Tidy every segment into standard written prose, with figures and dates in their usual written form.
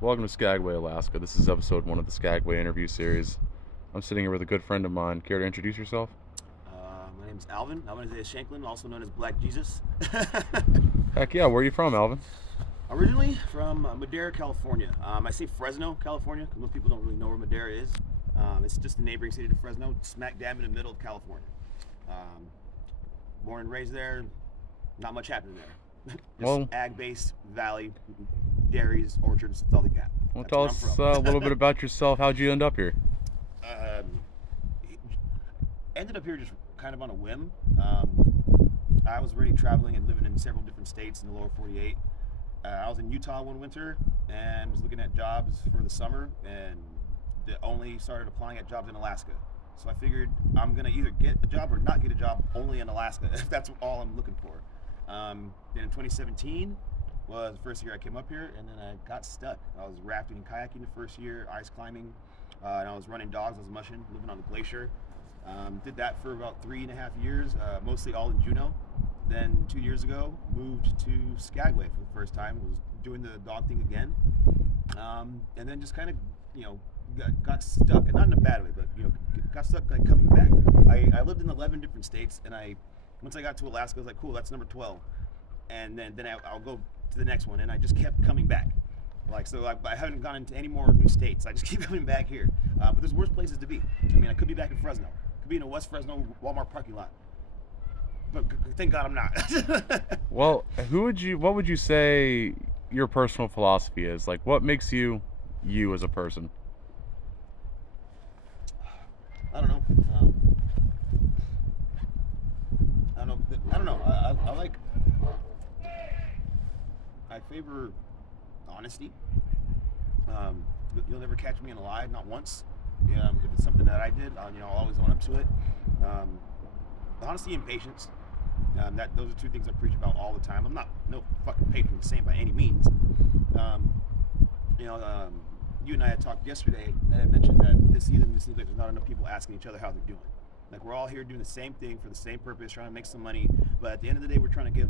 Welcome to Skagway, Alaska. This is episode 1 of the Skagway Interview Series. I'm sitting here with a good friend of mine. Care to introduce yourself? My name is Alvin. Alvin Isaiah Shanklin, also known as Black Jesus. Heck yeah, where are you from, Alvin? Originally from Madera, California. I say Fresno, California, because most people don't really know where Madera is. It's just the neighboring city to Fresno, smack dab in the middle of California. Born and raised there, not much happening there. Just Well, ag-based valley, dairies, orchards, that's all they got. well, That's tell where I'm us from. a little bit about yourself. How'd you end up here? um, Ended up here just kind of on a whim. I was already traveling and living in several different states in the lower 48. I was in Utah one winter and was looking at jobs for the summer and only started applying at jobs in Alaska. So I figured I'm gonna either get a job or not get a job only in Alaska if that's all I'm looking for. Then in 2017 was the first year I came up here, and then I got stuck. I was rafting and kayaking the first year, ice climbing, and I was running dogs. I was mushing, living on the glacier. Did that for about 3.5 years, mostly all in Juneau. Then 2 years ago, moved to Skagway for the first time. Was doing the dog thing again, and then just kind of, got stuck, and not in a bad way, but got stuck like coming back. I lived in 11 different states, and once I got to Alaska, I was like, cool, that's number 12, and then I'll go to the next one, and I just kept coming back. I haven't gone into any more new states. I just keep coming back here. But there's worse places to be. I mean, I could be back in Fresno. Could be in a West Fresno Walmart parking lot. But thank God I'm not. Well, what would you say your personal philosophy is? Like, what makes you you as a person? I don't know. I don't know. I don't know. I favor honesty. You'll never catch me in a lie, not once. If it's something that I did, I'll always own up to it. Honesty and patience. Those are two things I preach about all the time. I'm not no fucking patron saint by any means. You and I had talked yesterday, and I mentioned that this season it seems like there's not enough people asking each other how they're doing. Like, we're all here doing the same thing for the same purpose, trying to make some money. But at the end of the day, we're trying to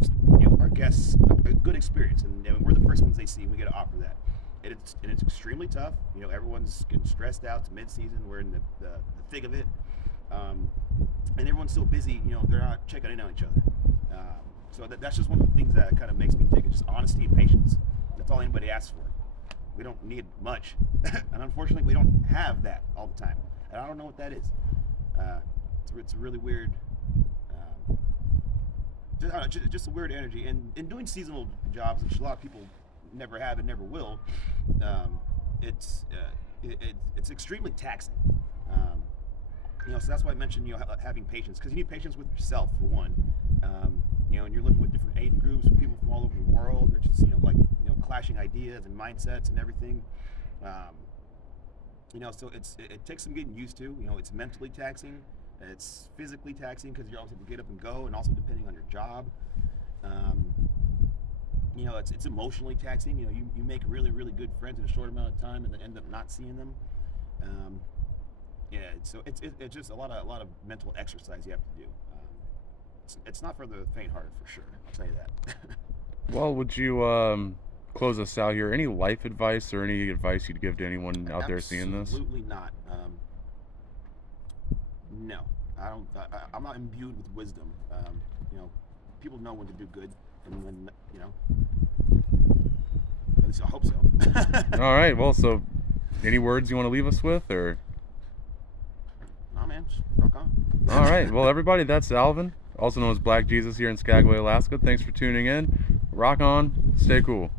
give our guests a good experience, and we're the first ones they see, and we got to offer that. It's extremely tough. Everyone's getting stressed out. It's mid-season. We're in the thick of it, and everyone's so busy. They're not checking in on each other. So that's just one of the things that kind of makes me take it. Just honesty and patience. That's all anybody asks for. We don't need much, and unfortunately, we don't have that all the time. And I don't know what that is. It's a really weird, just a weird energy. And in doing seasonal jobs, which a lot of people never have and never will, it's extremely taxing. So that's why I mentioned having patience, because you need patience with yourself for one. And you're living with different age groups, with people from all over the world. They're just clashing ideas and mindsets and everything. So it takes some getting used to. It's mentally taxing, it's physically taxing, because you always have to get up and go, and also depending on your job. It's emotionally taxing. You make really, really good friends in a short amount of time and then end up not seeing them. So it's just a lot of mental exercise you have to do. It's not for the faint-hearted, for sure. I'll tell you that. Well, would you close us out here? Any life advice or any advice you'd give to anyone out there seeing this? Absolutely not. No, I don't. I'm not imbued with wisdom. People know when to do good, and when At least I hope so. All right. Well, so any words you want to leave us with, or? Nah, man, just rock on. All right. Well, everybody, that's Alvin, also known as Black Jesus, here in Skagway, Alaska. Thanks for tuning in. Rock on. Stay cool.